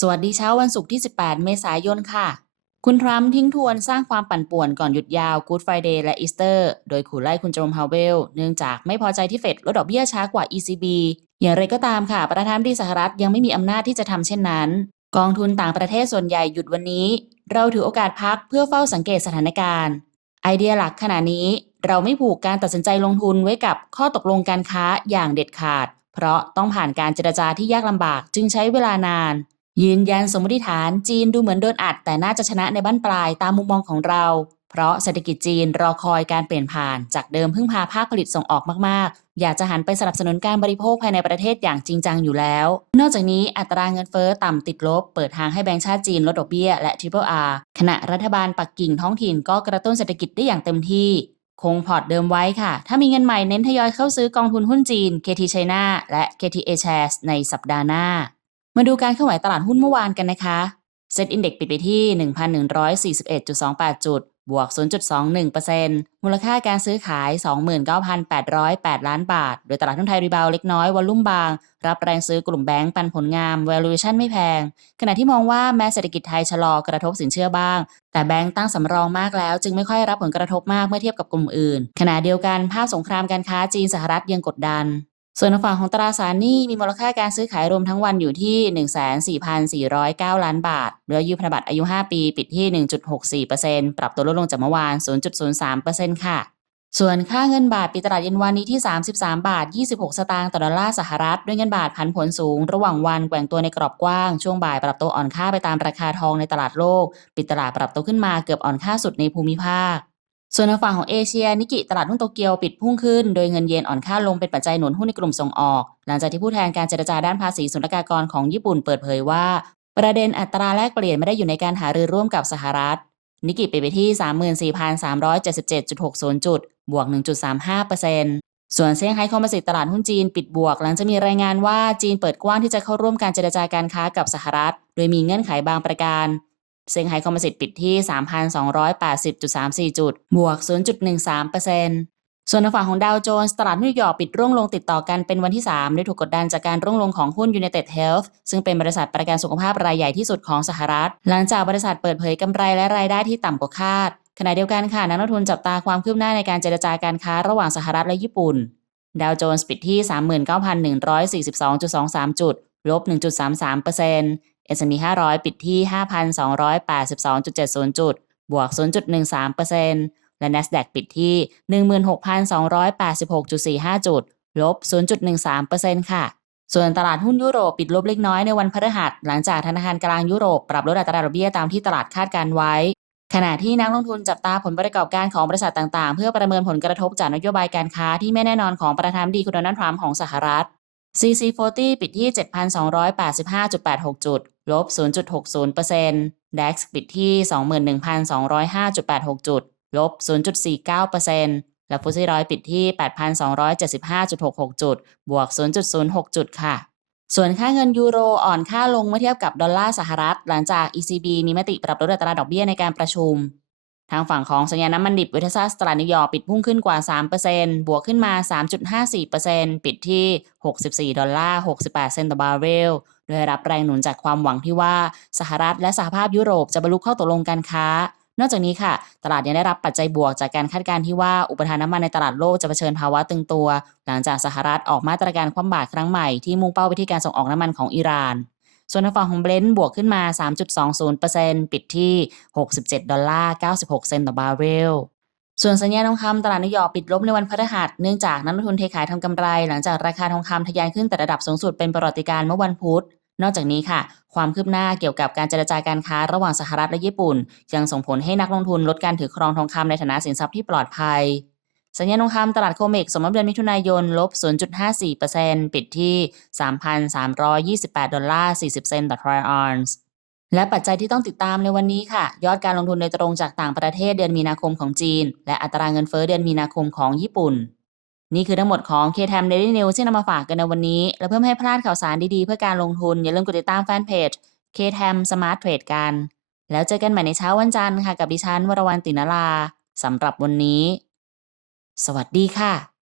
สวัสดีเช้าวันศุกร์ที่ 18 เมษายนค่ะ คุณทรัมป์ทิ้งทวนสร้างความปั่นป่วนก่อนหยุดยาว Good Friday และอีสเตอร์ โดยขู่ไล่คุณโจมฮาวเวล เนื่องจากไม่พอใจที่เฟดลดดอกเบี้ยช้ากว่า ECB อย่างไรก็ตามค่ะ ประธานาธิบดีสหรัฐยังไม่มีอำนาจที่จะทำเช่นนั้น กองทุนต่างประเทศส่วนใหญ่หยุดวันนี้ เราถือโอกาสพักเพื่อเฝ้าสังเกตสถานการณ์ ไอเดียหลักขณะนี้ เราไม่ผูกการตัดสินใจลงทุนไว้กับข้อตกลงการค้าอย่างเด็ดขาด เพราะต้องผ่านการเจรจาที่ยากลำบากจึงใช้เวลานาน ยืนยันสมมติฐานจีนดูเหมือนโดนอัด แต่น่าจะชนะในบ้านปลายตามมุมมองของเรา เพราะเศรษฐกิจจีนรอคอยการเปลี่ยนผ่าน จากเดิมพึ่งพาภาคผลิตส่งออกมากๆ อยากจะหันไปสนับสนุนการบริโภคภายในประเทศอย่างจริงจังอยู่แล้ว นอกจากนี้อัตราเงินเฟ้อต่ำติดลบ เปิดทางให้แบงก์ชาติจีนลดดอกเบี้ยและ Triple R ขณะรัฐบาลปักกิ่งท้องถิ่นก็กระตุ้นเศรษฐกิจได้อย่างเต็มที่คงพอร์ตเดิมไว้ค่ะ ถ้ามีเงินใหม่เน้นทยอยเข้าซื้อกองทุนหุ้นจีน KT China และ KTA Shares ในสัปดาห์หน้า มาดูการเคลื่อนไหวตลาดหุ้นเมื่อวานกันนะคะเซ็ตอินเด็กปิดไปที่ 1,141.28 จุด บวก 0.21%มูลค่าการซื้อขาย 29,808 ล้านบาท โดยตลาดหุ้นไทยรีบาวด์เล็กน้อย วอลลุ่มบาง รับแรงซื้อกลุ่มแบงก์ปันผลงาม valuation ไม่แพง ขณะที่มองว่าแม้เศรษฐกิจไทยชะลอกระทบสินเชื่อบ้าง แต่แบงก์ตั้งสำรองมากแล้ว จึงไม่ค่อยรับผลกระทบมากเมื่อเทียบกับกลุ่มอื่น ขณะเดียวกันภาพสงครามการค้าจีนสหรัฐยังกดดัน ส่วนฝั่งของตราสารหนี้มีมูลค่าการซื้อขายรวมทั้งวันอยู่ที่ 14,409 ล้านบาทเรือยืมพันธบัตรอายุ 5 ปี ปิดที่ 1.64%ปรับตัวลดลงจากเมื่อวาน 0.03%ค่ะ ส่วนค่าเงินบาทปิดตลาดเย็นวันนี้ที่ 33 บาท 26 สตางค์ต่อดอลลาร์สหรัฐ ด้วยเงินบาทผันผวนสูง ระหว่างวันแกว่งตัวในกรอบกว้าง ช่วงบ่ายปรับตัวอ่อนค่าไปตามราคาทองในตลาดโลก ปิดตลาดปรับตัวขึ้นมาเกือบอ่อนค่าสุดในภูมิภาค ส่วนทางฝั่งของเอเชีย นิกิตลาดหุ้นโตเกียวปิดพุ่งขึ้น โดยเงินเยนอ่อนค่าลงเป็นปัจจัยหนุนหุ้นในกลุ่มส่งออก หลังจากที่ผู้แทนการเจรจาด้านภาษีศุลกากรของญี่ปุ่นเปิดเผยว่า ประเด็นอัตราแลกเปลี่ยนไม่ได้อยู่ในการหารือร่วมกับสหรัฐ นิกิปิดไปที่ 34,377.60 จุด บวก 1.35%ส่วนเซี่ยงไฮ้คอมโพสิตตลาดหุ้นจีนปิดบวก หลังจากมีรายงานว่าจีนเปิดกว้างที่จะเข้าร่วมการเจรจาการค้ากับสหรัฐ โดยมีเงื่อนไขบางประการ เซี่ยงไฮ้คอมโพสิตปิดที่ 3,280.34 จุด บวก 0.13%ส่วนทางฝั่งของดาวโจนส์ตลาดนิวยอร์กปิดร่วงลงติดต่อกันเป็นวันที่3โดยถูกกดดันจากการร่วงลงของหุ้น United Health ซึ่งเป็นบริษัทประกันสุขภาพรายใหญ่ที่สุดของสหรัฐ หลังจากบริษัทเปิดเผยกำไรและรายได้ที่ต่ำกว่าคาด ขณะเดียวกันค่ะนักลงทุนจับตาความคืบหน้าในการเจรจาการค้าระหว่างสหรัฐและญี่ปุ่นดาวโจนส์ปิดที่ 39,142.23 จุด ลบ 1.33% S&P 500 ปิดที่ 5,282.70 จุด บวก 0.13%และ NASDAQ ปิดที่ 16,286.45 จุด ลบ 0.13%ค่ะ ส่วนตลาดหุ้นยุโรปปิดลบเล็กน้อยในวันพฤหัส หลังจากธนาคารกลางยุโรปปรับลดอัตราดอกเบี้ยตามที่ตลาดคาดการไว้ ขณะที่นักลงทุนจับตาผลประกอบการของบริษัทต่างๆ เพื่อประเมินผลกระทบจากนโยบายการค้าที่ไม่แน่นอนของประธานาธิบดีคุณโดนัลด์ทรัมป์ของสหรัฐ CC40 ปิดที่ 7,285.86 จุด ลบ 0.60% DAX ปิดที่ 21,205.86 จุด ลบ 0.49%และฟุตซี่ร้อยปิดที่ 8,275.66 จุด บวก 0.06 จุดค่ะ ส่วนค่าเงินยูโรอ่อนค่าลงเมื่อเทียบกับดอลลาร์สหรัฐ หลังจาก ECB มีมติปรับลดอัตราดอกเบี้ยในการประชุมทางฝั่งของสัญญาน้ำมันดิบเวทซัสตลาดนิวยอร์กปิดพุ่งขึ้นกว่า 3%บวกขึ้นมา 3.54%ปิดที่ 64 ดอลลาร์ 68 เซนต์ต่อบาร์เรล โดยรับแรงหนุนจากความหวังที่ว่าสหรัฐและสหภาพยุโรปจะบรรลุข้อตกลงการค้า นอกจากนี้ค่ะ ตลาดยังได้รับปัจจัยบวกจากการคาดการณ์ที่ว่าอุปทานน้ำมันในตลาดโลกจะเผชิญภาวะตึงตัว หลังจากสหรัฐออกมาตรการคว่ำบาตรครั้งใหม่ที่มุ่งเป้าไปที่การส่งออกน้ำมันของอิหร่าน ส่วนทางฝั่งของเบรนท์บวกขึ้นมา 3.20%ปิดที่ 67 ดอลลาร์ 96 เซนต์ต่อบาร์เรล ส่วนสัญญาทองคำตลาดนิวยอร์กปิดลบในวันพฤหัสเนื่องจากนักลงทุนเทขายทำกำไร หลังจากราคาทองคำทะยานขึ้นแต่ระดับสูงสุดเป็นประวัติการณ์เมื่อวันพุธนอกจากนี้ค่ะ ความคืบหน้าเกี่ยวกับการเจรจาการค้าระหว่างสหรัฐและญี่ปุ่น ยังส่งผลให้นักลงทุนลดการถือครองทองคำในฐานะสินทรัพย์ที่ปลอดภัย สัญญาทองคำตลาดโคเมกสมมติเดือนมิถุนายนลบ 0.54%ปิดที่ 3,328 ดอลลาร์ 40 เซนต์ต่อทรอยออนซ์ และปัจจัยที่ต้องติดตามในวันนี้ค่ะ ยอดการลงทุนโดยตรงจากต่างประเทศเดือนมีนาคมของจีน และอัตราเงินเฟ้อเดือนมีนาคมของญี่ปุ่น นี่คือทั้งหมดของ KTM Daily News ที่นำมาฝากกันในวันนี้ และเพื่อไม่ให้พลาดข่าวสารดีๆ เพื่อการลงทุนอย่าลืมกดติดตามแฟนเพจ KTM Smart Trade กัน แล้วเจอกันใหม่ในเช้าวันจันทร์ค่ะกับดิฉันวรวรรณตินลาสำหรับวันนี้ สวัสดีค่ะ